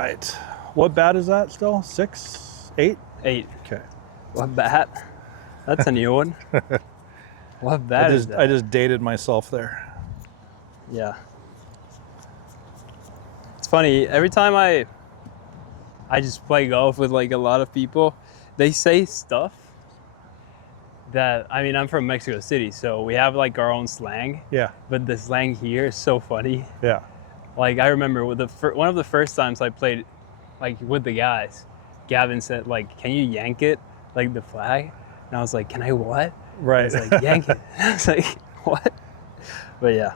right. What bat is that still? 6, 8? 8. Okay. What bat? That's a new one. What bat is that? I just dated myself there. Yeah. It's funny, every time I just play golf with like a lot of people, they say stuff that, I mean, I'm from Mexico City, so we have like our own slang. Yeah. But the slang here is so funny. Yeah. Like I remember with one of the first times I played like with the guys, Gavin said like, "Can you yank it?" Like the flag. And I was like, "Can I what?" Right. It's like, "Yank it." I was like, "What?" But yeah.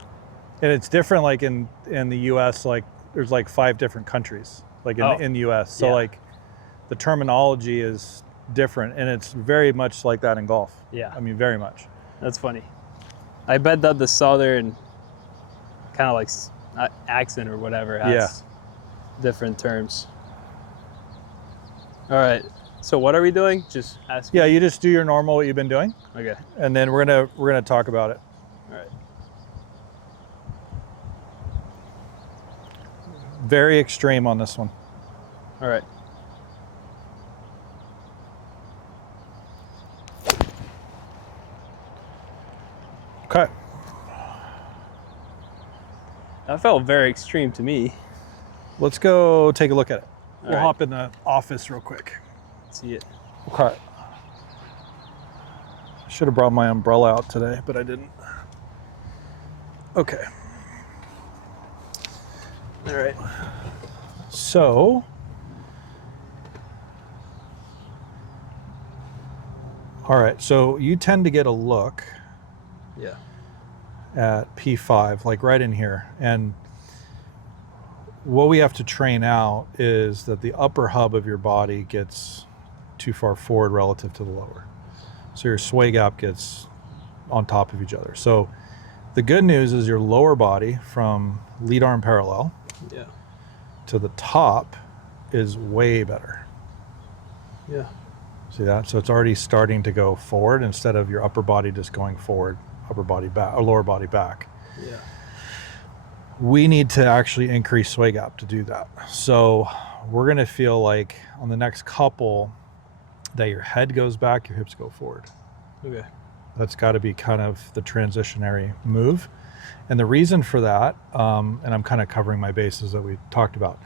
And it's different like in the US, like there's like 5 different countries like in the US. So like the terminology is different, and it's very much like that in golf. Yeah. I mean, very much. That's funny. I bet that the southern kind of like accent or whatever has different terms. All right. So what are we doing? Just asking. Yeah, you just do your normal what you've been doing. Okay. And then we're gonna talk about it. All right. Very extreme on this one. All right. Okay. That felt very extreme to me. Let's go take a look at it. All We'll right. hop in the office real quick. Let's see it. Okay. Should have brought my umbrella out today, but I didn't. Okay. All right. So, all right. So you tend to get a look Yeah. at P5, like right in here. And what we have to train out is that the upper hub of your body gets too far forward relative to the lower. So your sway gap gets on top of each other. So the good news is your lower body from lead arm parallel Yeah. to the top is way better. Yeah. See that? So it's already starting to go forward instead of your upper body just going forward, upper body back, or lower body back. Yeah. We need to actually increase sway gap to do that. So we're going to feel like on the next couple that your head goes back, your hips go forward. Okay. That's got to be kind of the transitionary move. And the reason for that, and I'm kind of covering my bases that we talked about,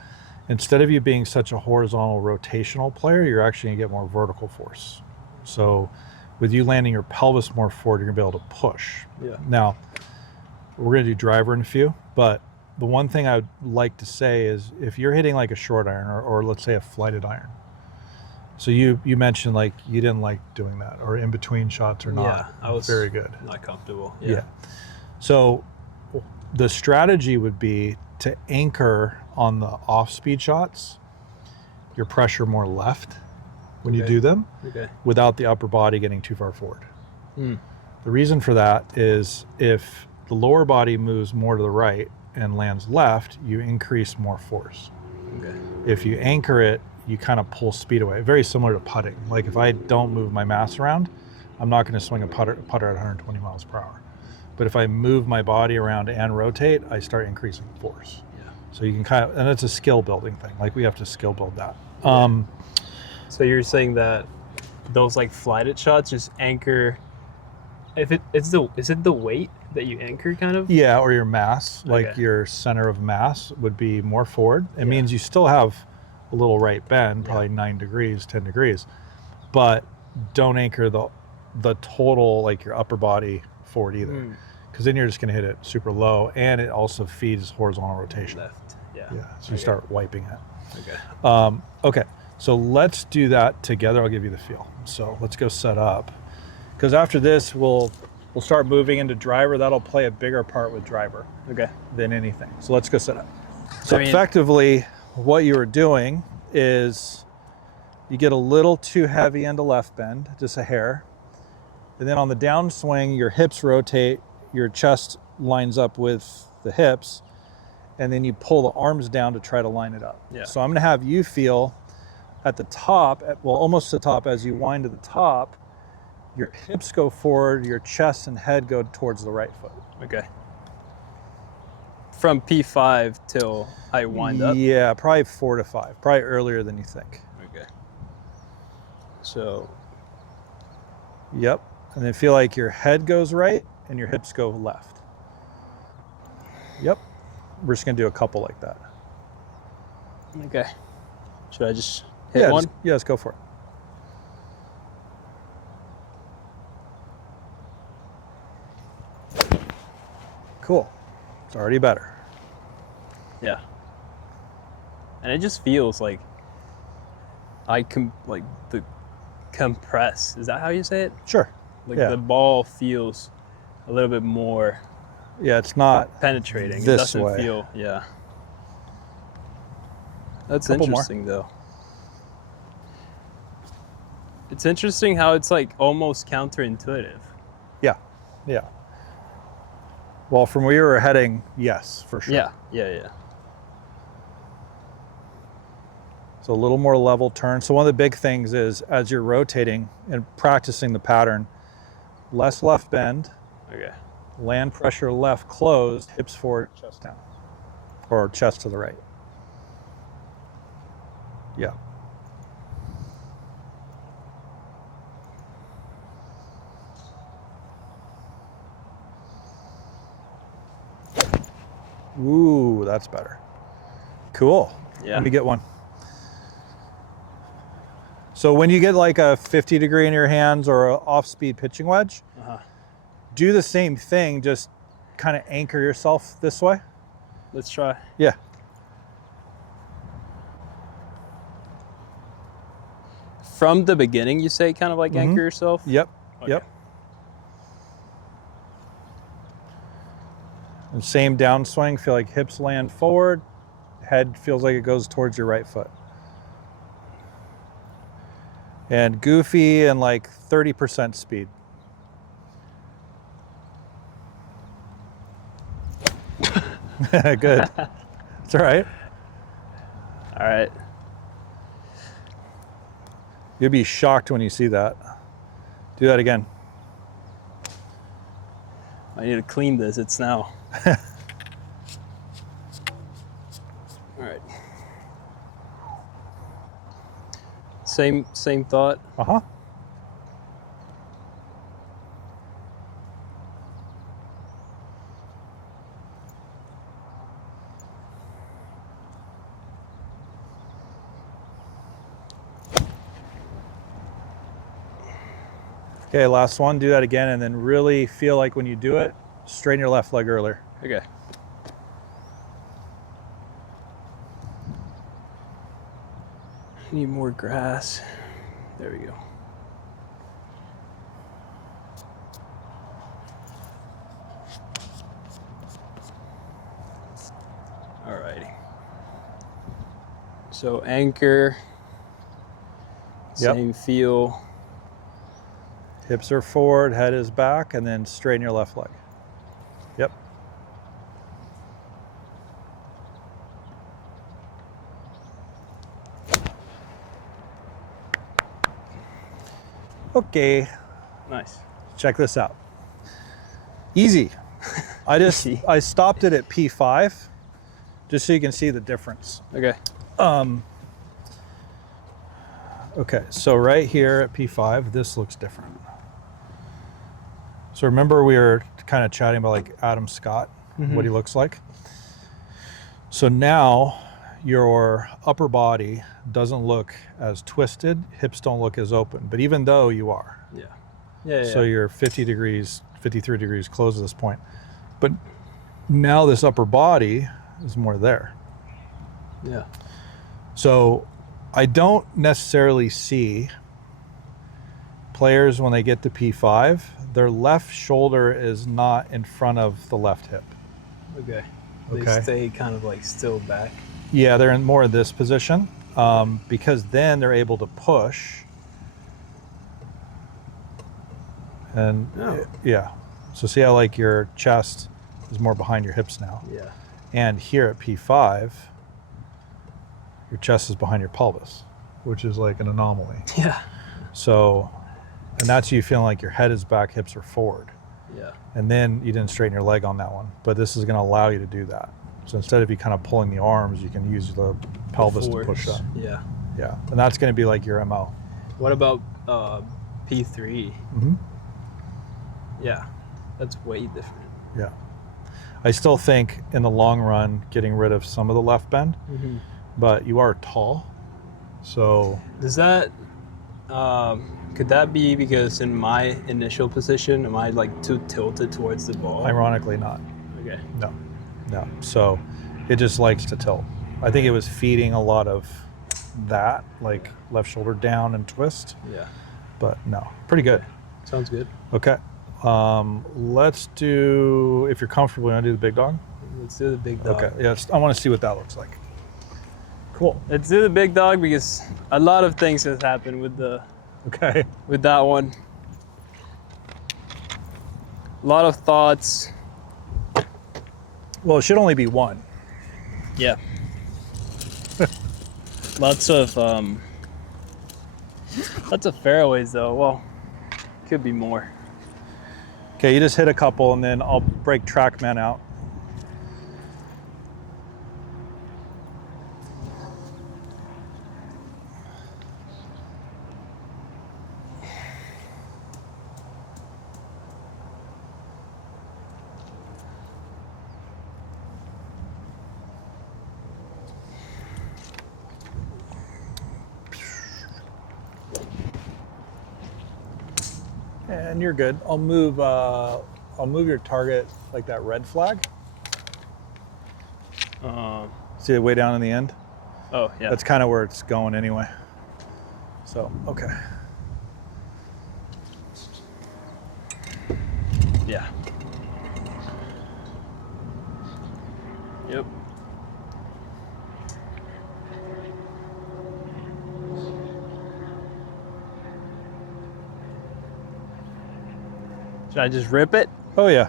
instead of you being such a horizontal rotational player, you're actually going to get more vertical force. So with you landing your pelvis more forward, you're going to be able to push. Yeah. Now, we're going to do driver in a few, but the one thing I would like to say is if you're hitting like a short iron or let's say a flighted iron. So you mentioned like you didn't like doing that, or in between shots or not. Yeah, I was very good. Not comfortable. Yeah. So the strategy would be to anchor on the off-speed shots, your pressure more left when you do them, without the upper body getting too far forward. Mm. The reason for that is if the lower body moves more to the right and lands left, you increase more force. Okay. If you anchor it, you kind of pull speed away. Very similar to putting. Like if I don't move my mass around, I'm not going to swing a putter at 120 miles per hour. But if I move my body around and rotate, I start increasing force. Yeah. So you can kind of, and it's a skill building thing. Like we have to skill build that. Yeah. So you're saying that those like flighted shots just anchor, is it the weight that you anchor kind of? Yeah, or your mass, like Okay. your center of mass would be more forward. It means you still have a little right bend, probably 9 degrees, 10 degrees, but don't anchor the total, like your upper body forward either. Because then you're just going to hit it super low, and it also feeds horizontal rotation. Left. Yeah. Yeah, so you start wiping it. Okay. Okay, so let's do that together. I'll give you the feel. So let's go set up. Because after this, we'll start moving into driver. That'll play a bigger part with driver than anything. So let's go set up. So effectively, what you are doing is you get a little too heavy into left bend, just a hair. And then on the downswing, your hips rotate, your chest lines up with the hips, and then you pull the arms down to try to line it up. Yeah. So I'm gonna have you feel at the top, almost the top, as you wind to the top, your hips go forward, your chest and head go towards the right foot. Okay. from P5 till I wind up? Yeah, probably 4 to 5, probably earlier than you think. Okay. So, Yep. And then feel like your head goes right and your hips go left. Yep. We're just going to do a couple like that. okay. Should I just hit one? Yeah, let's go for it. Cool. It's already better. Yeah. And it just feels like like the compress. Is that how you say it? Sure. Like Yeah. the ball feels a little bit more Yeah, it's not penetrating. this It doesn't way. feel, yeah. That's Couple more. interesting though. It's interesting how it's like almost counterintuitive. Yeah. Yeah. Well, from where you were heading, yes, for sure. Yeah. So a little more level turn. So one of the big things is as you're rotating and practicing the pattern, less left bend, Okay. land pressure left closed, hips forward, chest down, or chest to the right. Yeah. Ooh, that's better. Cool. Yeah. Let me get one. So when you get like a 50 degree in your hands or an off-speed pitching wedge, do the same thing, just kind of anchor yourself this way. Let's try. Yeah. From the beginning, you say kind of like anchor yourself? Yep. Okay. Yep. And same downswing, feel like hips land forward, head feels like it goes towards your right foot. And goofy and like 30% speed. Good. That's all right. All right. You'll be shocked when you see that. Do that again. I need to clean this. It's now. All right. Same thought. Uh-huh. Okay, last one. Do that again and then really feel like when you do it, straighten your left leg earlier. Okay. Need more grass. There we go. Alrighty. So anchor. Yep. Same feel. Hips are forward, head is back, and then straighten your left leg. Yep. Okay, Nice. check this out. Easy. Easy. I stopped it at P5 just so you can see the difference. Okay. Okay, so right here at P5, this looks different. So remember we were kind of chatting about like Adam Scott, what he looks like. So now your upper body doesn't look as twisted, hips don't look as open, but even though you are. Yeah. Yeah. So you're 50 degrees, 53 degrees closed at this point. But now this upper body is more there. Yeah. So I don't necessarily see players when they get to P5, their left shoulder is not in front of the left hip. Okay. Okay. They stay kind of like still back. Yeah, they're in more of this position because then they're able to push. And yeah, so see how like your chest is more behind your hips now. Yeah. And here at P5, your chest is behind your pelvis, which is like an anomaly. Yeah. So, and that's you feeling like your head is back, hips are forward. Yeah. And then you didn't straighten your leg on that one, but this is going to allow you to do that. So instead of you kind of pulling the arms, you can use the pelvis to push up. Yeah. Yeah, and that's going to be like your MO. What about P3? Mm-hmm. Yeah, that's way different. Yeah. I still think in the long run, getting rid of some of the left bend, but you are tall. So does that, could that be because in my initial position, am I like too tilted towards the ball? ironically not. Okay. No. So it just likes to tilt. I think it was feeding a lot of that, like left shoulder down and twist. Yeah. But no, pretty good. Sounds good. Okay. Let's do, if you're comfortable, you want to do the big dog? Let's do the big dog. Okay. Yeah, I want to see what that looks like. Cool. Let's do the big dog because a lot of things has happened with that one. A lot of thoughts. Well, it should only be one. Yeah. Lots of fairways though. Well, could be more. Okay, you just hit a couple and then I'll break TrackMan out. And you're good. I'll move your target like that red flag. See it way down in the end? Oh, yeah. That's kind of where it's going anyway. So, okay. Yeah. Yep. Should I just rip it? Oh yeah.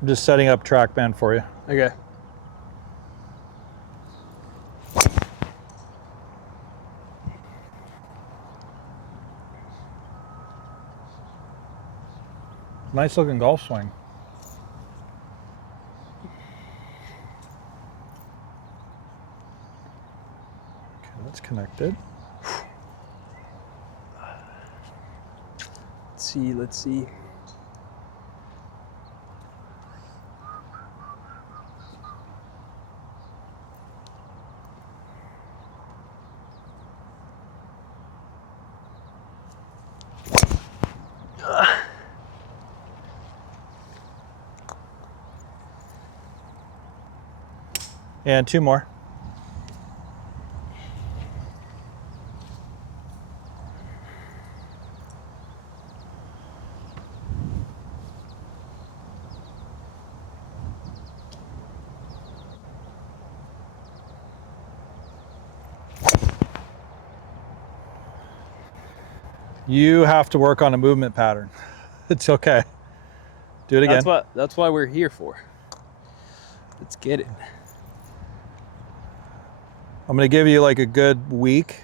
I'm just setting up TrackMan for you. Okay. Nice looking golf swing. Okay, that's connected. Let's see. And two more. You have to work on a movement pattern. It's okay. Do it again. That's why we're here for. Let's get it. I'm going to give you like a good week.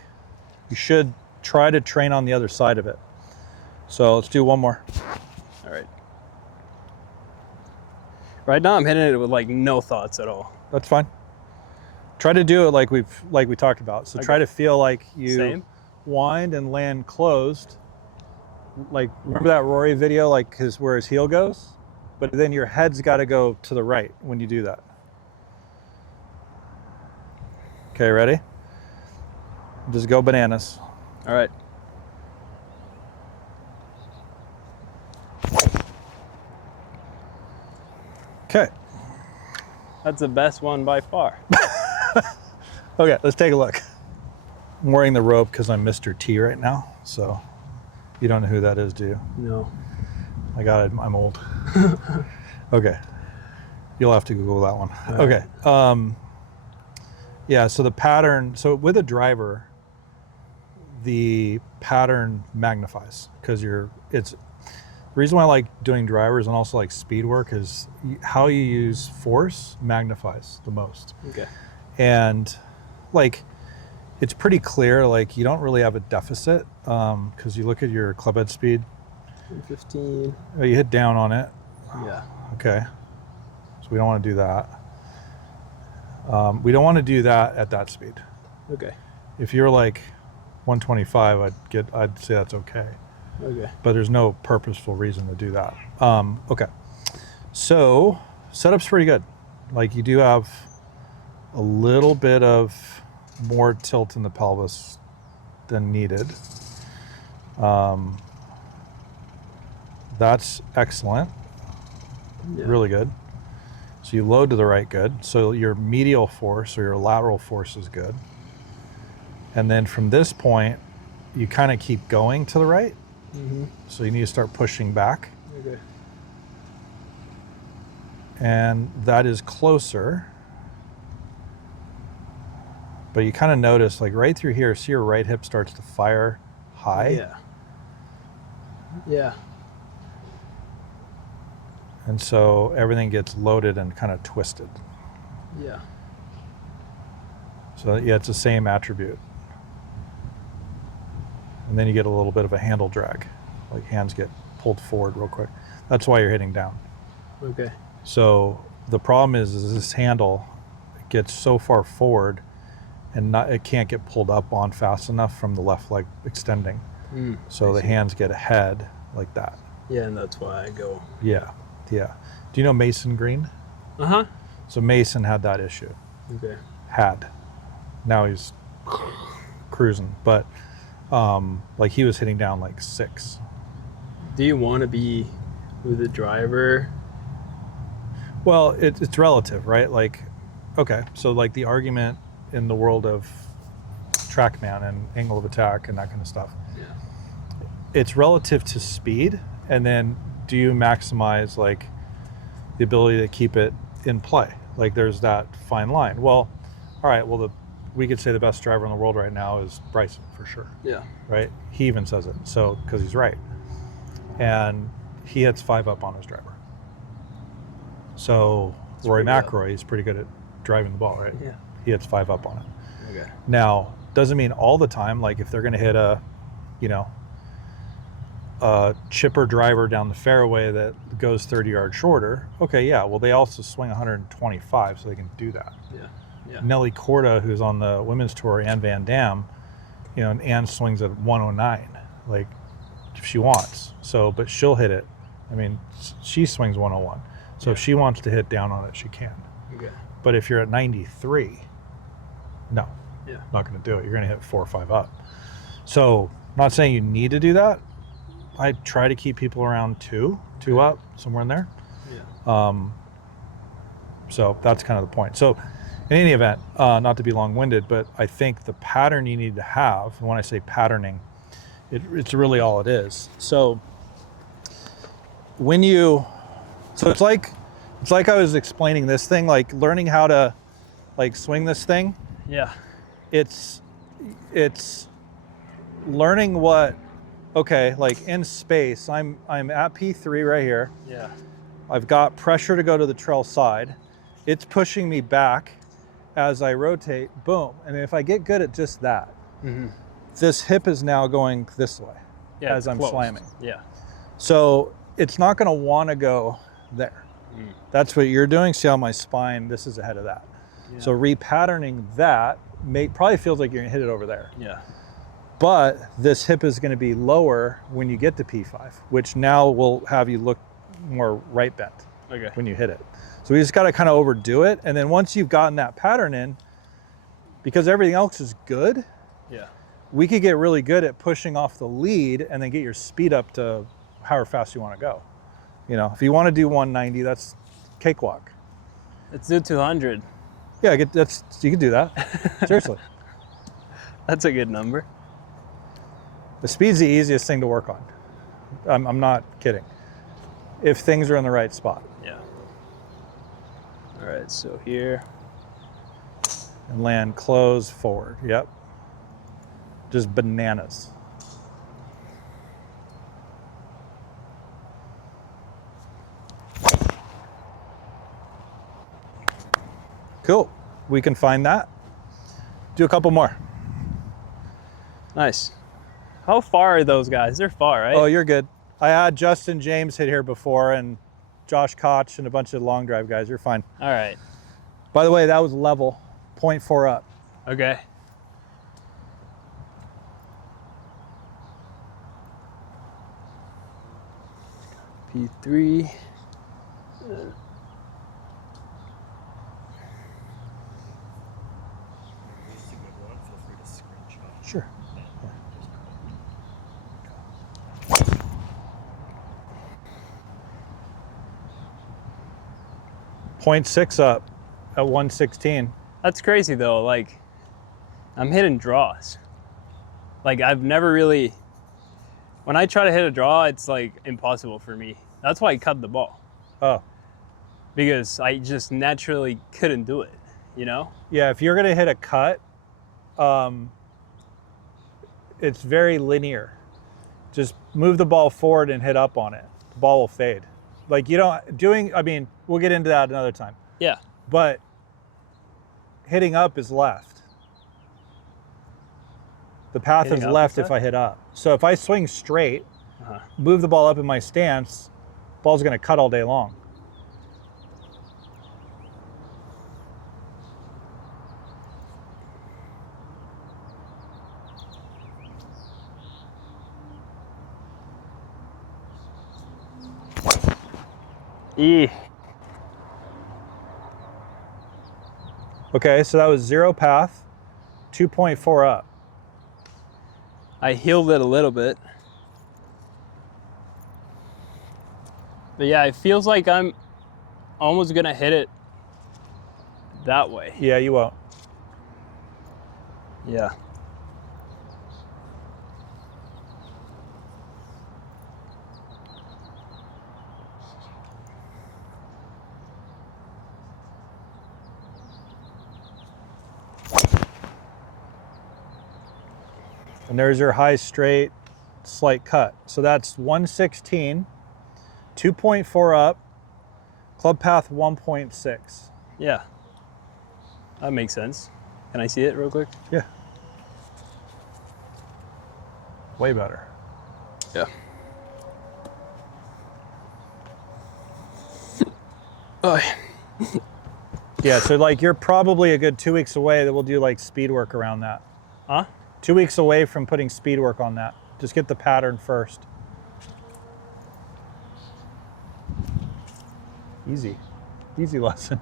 You should try to train on the other side of it. So let's do one more. All right. Right now I'm hitting it with like no thoughts at all. That's fine. Try to do it like we talked about. So Okay. try to feel like you Same? wind and land closed. Like, remember that Rory video, like where his heel goes? But then your head's got to go to the right when you do that. Okay, ready? Just go bananas. All right. Okay. That's the best one by far. Okay, let's take a look. I'm wearing the rope because I'm Mr. T right now. So you don't know who that is, do you? No. I got it. I'm old. Okay. You'll have to Google that one. All Okay. right. Yeah, so the pattern, so with a driver, the pattern magnifies because the reason why I like doing drivers and also like speed work is how you use force magnifies the most. Okay. And like, it's pretty clear, like you don't really have a deficit because you look at your club head speed 115. Oh, you hit down on it. Yeah. Okay. So we don't want to do that. We don't want to do that at that speed. Okay. If you're like 125, I'd say that's okay. Okay. But there's no purposeful reason to do that. Okay. So setup's pretty good. Like you do have a little bit of more tilt in the pelvis than needed. That's excellent. Yeah. Really good. So you load to the right good. So your medial force or your lateral force is good. And then from this point, you kind of keep going to the right. Mm-hmm. So you need to start pushing back. Okay. And that is closer. But you kind of notice, like right through here, see your right hip starts to fire high. Yeah. Yeah. And so everything gets loaded and kind of twisted. Yeah. So yeah, it's the same attribute. And then you get a little bit of a handle drag, like hands get pulled forward real quick. That's why you're hitting down. Okay. So the problem is this handle gets so far forward and it can't get pulled up on fast enough from the left leg extending. So the hands get ahead like that. Yeah, and that's why I go. Yeah. Yeah. Do you know Mason Green? Uh-huh. So Mason had that issue. Okay. Now he's cruising, but like he was hitting down like 6. Do you want to be with the driver? Well, it's relative, right? Like, okay, so like the argument in the world of TrackMan and angle of attack and that kind of stuff, Yeah. it's relative to speed, and then do you maximize like the ability to keep it in play? Like there's that fine line. Well, all right, well we could say the best driver in the world right now is Bryson for sure. Yeah. Right? He even says it. So, because he's right. And he hits 5 up on his driver. So Rory McIlroy is pretty good at driving the ball, right? Yeah. He hits 5 up on it. Okay. Now, doesn't mean all the time, like if they're going to hit a chipper driver down the fairway that goes 30 yards shorter, okay, yeah, well, they also swing 125, so they can do that. Yeah. Yeah. Nelly Korda, who's on the women's tour, Ann Van Dam, and Ann swings at 109, like if she wants. So, but she'll hit it. I mean, she swings 101. So if she wants to hit down on it, she can. Okay. But if you're at 93, no, Yeah. not going to do it. You're going to hit 4 or 5 up. So, not saying you need to do that. I try to keep people around 2 up, somewhere in there. Yeah. So that's kind of the point. So in any event, not to be long-winded, but I think the pattern you need to have, and when I say patterning, it's really all it is. So it's like I was explaining this thing, like learning how to like swing this thing. Yeah. It's learning what, okay, like in space, I'm at P3 right here. Yeah. I've got pressure to go to the trail side. It's pushing me back as I rotate, boom. And if I get good at just that, this hip is now going this way as I'm slamming. Yeah. So it's not gonna wanna go there. That's what you're doing. See how my spine, this is ahead of that. Yeah. So repatterning that probably feels like you're gonna hit it over there. Yeah. But this hip is gonna be lower when you get to P5, which now will have you look more right bent when you hit it. So we just gotta kind of overdo it. And then once you've gotten that pattern in, because everything else is good, we could get really good at pushing off the lead and then get your speed up to however fast you wanna go. If you wanna do 190, that's cakewalk. Let's do 200. Yeah, you can do that, seriously. That's a good number. The speed's the easiest thing to work on. I'm not kidding. If things are in the right spot. Yeah. All right, so here. And land close forward, yep. Just bananas. Cool, we can find that. Do a couple more. Nice. How far are those guys? They're far, right? Oh, you're good. I had Justin James hit here before, and Josh Koch and a bunch of long drive guys. You're fine. All right. By the way, that was level, 0.4 up. Okay. P3. Sure. 0.6 up at 116. That's crazy though. Like, I'm hitting draws. Like, I've never really, when I try to hit a draw, it's like impossible for me. That's why I cut the ball. Oh. Because I just naturally couldn't do it, you know? Yeah, if you're gonna hit a cut, it's very linear. Just move the ball forward and hit up on it. The ball will fade. Like, you don't, I mean, we'll get into that another time. Yeah. But hitting up is left. The path Hitting is up left is if I hit up. So if I swing straight, Uh-huh. move the ball up in my stance, ball's gonna cut all day long. E. Okay, so that was 0 path, 2.4 up. I healed it a little bit. But yeah, it feels like I'm almost gonna hit it that way. Yeah, you won't. Yeah. And there's your high straight, slight cut. So that's 116, 2.4 up, club path 1.6. Yeah. That makes sense. Can I see it real quick? Yeah. Way better. Yeah. Oh. Yeah, so like you're probably a good 2 weeks away that we'll do like speed work around that. Huh? 2 weeks away from putting speed work on that. Just get the pattern first. Easy. Easy lesson.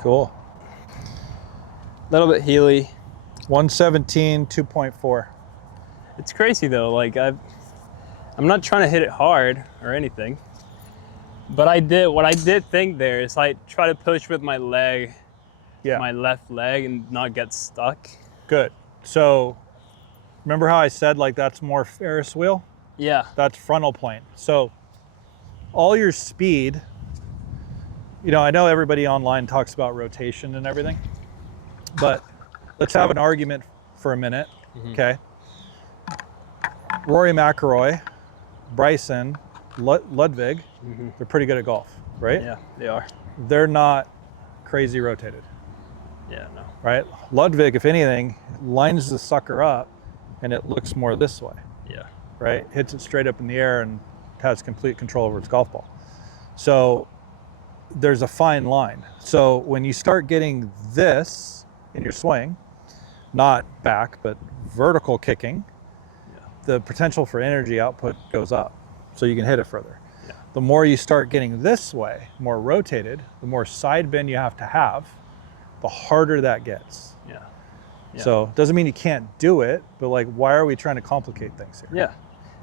Cool. A little bit Healy. 117, 2.4. It's crazy though. Like, I'm not trying to hit it hard or anything. But what I did think there is I try to push with my leg, Yeah. my left leg, and not get stuck. Good. So remember how I said like that's more Ferris wheel? Yeah. That's frontal plane. So all your speed, you know, I know everybody online talks about rotation and everything, but let's have an argument for a minute, okay? Rory McIlroy, Bryson, Ludwig, they're pretty good at golf, right? Yeah, they are. They're not crazy rotated, Yeah, no. right? Ludwig, if anything, lines the sucker up and it looks more this way, Yeah. right? Hits it straight up in the air and has complete control over its golf ball. So there's a fine line. So when you start getting this in your swing, not back, but vertical kicking, the potential for energy output goes up. So you can hit it further. Yeah. The more you start getting this way, more rotated, the more side bend you have to have, the harder that gets. Yeah. Yeah. So it doesn't mean you can't do it, but like, why are we trying to complicate things here? Yeah.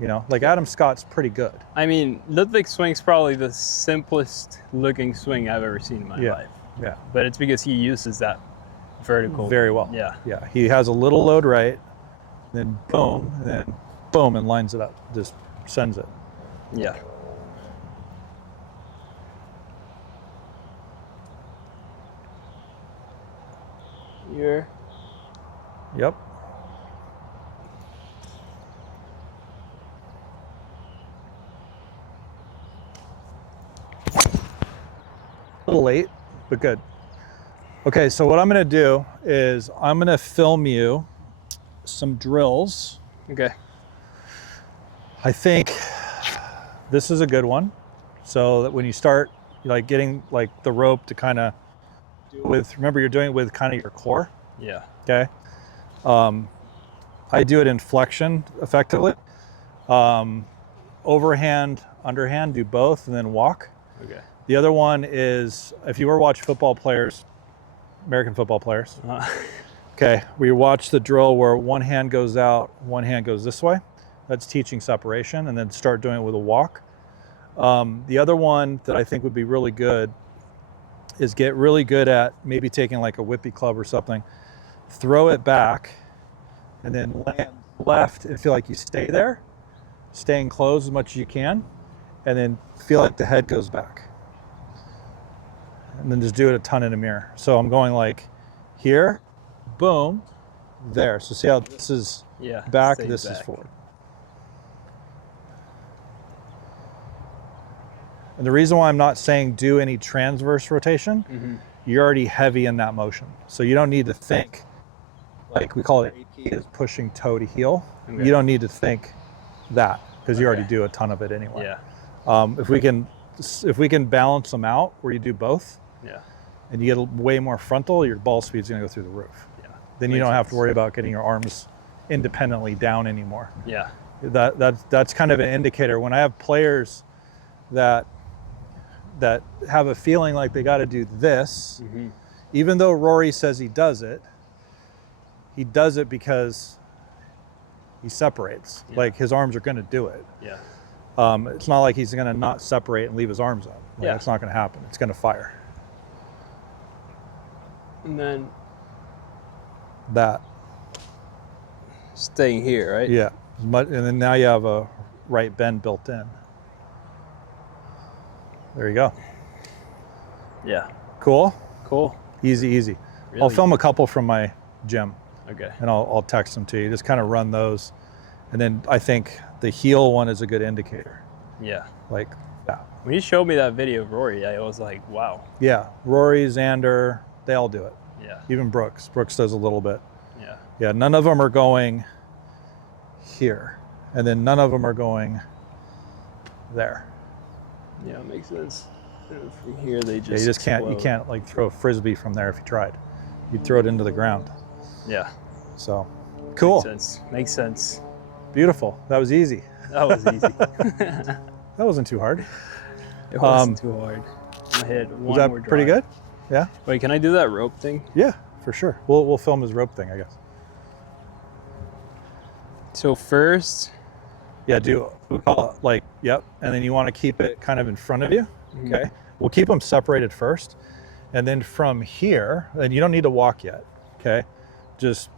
You know, like Adam Scott's pretty good. I mean, Ludwig's swing's probably the simplest looking swing I've ever seen in my life. Yeah. But it's because he uses that vertical. Very well. Yeah. Yeah. He has a little load right, then boom, and then boom, and lines it up, just sends it. Yeah. Here. Yep. A little late, but good. Okay, so what I'm gonna do is I'm gonna film you some drills. Okay. I think this is a good one. So that when you start like getting like the rope to kind of do with, remember you're doing it with kind of your core, Yeah. okay? I do it in flexion effectively. Overhand, underhand, do both and then walk. Okay. The other one is, if you ever watch football players, American football players, okay, we watch the drill where one hand goes out, one hand goes this way. That's teaching separation, and then start doing it with a walk. The other one that I think would be really good is get really good at maybe taking like a whippy club or something, throw it back, and then land left and feel like you stay there, staying closed as much as you can, and then feel like the head goes back. And then just do it a ton in a mirror. So I'm going like here, boom, there. So see how this is back, this is forward. And the reason why I'm not saying do any transverse rotation, you're already heavy in that motion. So you don't need to think, like we call it AP, is pushing toe to heel. You don't need to think that because you already do a ton of it anyway. Yeah. If we can balance them out where you do both, and you get way more frontal, your ball speed's gonna go through the roof. Yeah. Then you don't have to worry about getting your arms independently down anymore. Yeah. That's kind of an indicator. When I have players that have a feeling like they got to do this, even though Rory says he does it because he separates. Like his arms are going to do it. Yeah. It's not like he's going to not separate and leave his arms up. Like, it's not going to happen. It's going to fire. And then that. Staying here, right? Yeah. And then now you have a right bend built in. There you go. Yeah. Cool? Cool. Easy, easy. Really? I'll film a couple from my gym. Okay. And I'll text them to you. Just kind of run those. And then I think the heel one is a good indicator. Yeah. Like that. When you showed me that video of Rory, I was like, wow. Yeah. Rory, Xander, they all do it. Yeah. Even Brooks. Brooks does a little bit. Yeah. Yeah. None of them are going here. And then none of them are going there. Yeah, it makes sense. And from here, they just you just explode. you can't like throw a Frisbee from there if you tried. You'd throw it into the ground. Yeah. So, cool. Makes sense. Makes sense. Beautiful. That was easy. That was easy. That wasn't too hard. It wasn't too hard. I hit one was that more pretty drive. good? Yeah. Wait, can I do that rope thing? Yeah, for sure. We'll film his rope thing, I guess. So first, yeah, we call it like, yep. And then you want to keep it kind of in front of you. Okay. We'll keep them separated first. And then from here, and you don't need to walk yet. Okay. Just,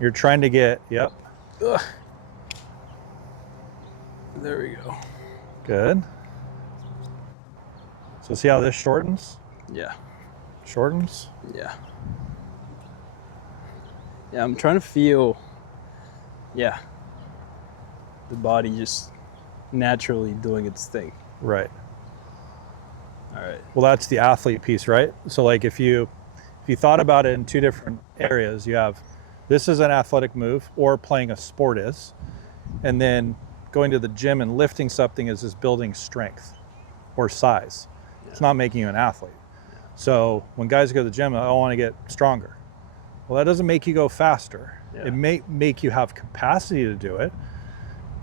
you're trying to get, yep. Ugh. There we go. Good. So see how this shortens? Yeah. Shortens? Yeah. Yeah, I'm trying to feel, the body just naturally doing its thing. Right. All right. Well, that's the athlete piece, right? So like if you thought about it in two different areas, you have, this is an athletic move or playing a sport is, and then going to the gym and lifting something is just building strength or size. Yeah. It's not making you an athlete. Yeah. So when guys go to the gym, I want to get stronger. Well, that doesn't make you go faster. Yeah. It may make you have capacity to do it,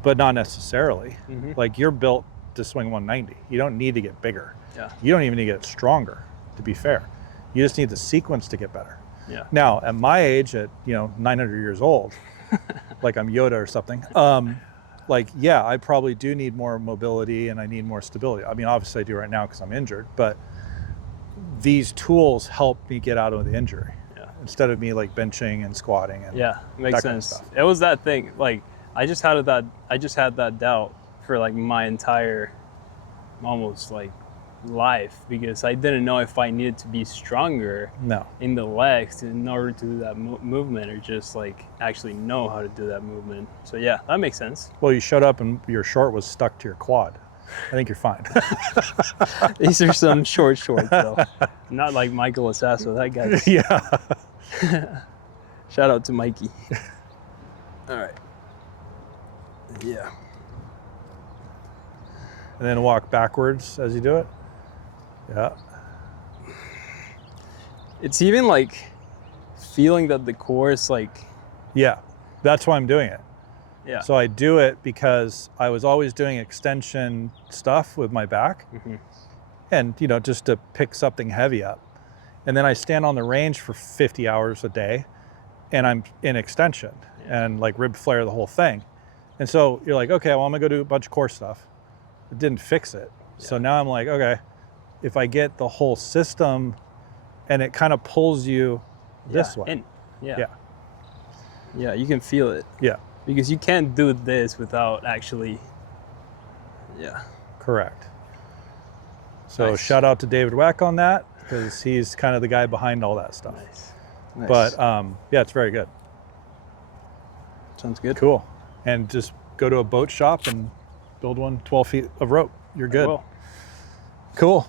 but not necessarily. Like you're built to swing 190. You don't need to get bigger. Yeah. You don't even need to get stronger, to be fair. You just need the sequence to get better. Yeah. Now, at my age, at 900 years old, like I'm Yoda or something, I probably do need more mobility and I need more stability. I mean, obviously I do right now because I'm injured, but these tools help me get out of the injury. Yeah. instead of me like benching and squatting and Yeah, makes that kind of sense. stuff. It was that thing. Like I just had that doubt for like my entire almost like life, because I didn't know if I needed to be stronger No. in the legs in order to do that movement, or just like actually know how to do that movement. So yeah, that makes sense. Well, you showed up and your short was stuck to your quad. I think you're fine. These are some shorts though. Not like Michael Asasso, that guy's. Yeah. Shout out to Mikey. All right. Yeah. And then walk backwards as you do it. Yeah. It's even like feeling that the core is like, Yeah. That's why I'm doing it. yeah. So I do it because I was always doing extension stuff with my back, and just to pick something heavy up. And then I stand on the range for 50 hours a day and I'm in extension and like rib flare the whole thing. And so you're like, okay, well, I'm gonna go do a bunch of core stuff. It didn't fix it. So now I'm like, okay, if I get the whole system, and it kind of pulls you this way. Yeah, you can feel it. Yeah. Because you can't do this without actually, Correct. So Nice. shout out to David Weck on that, because he's kind of the guy behind all that stuff. Nice. But yeah, it's very good. Sounds good. Cool. And just go to a boat shop and build one 12 feet of rope. You're good. Well. Cool.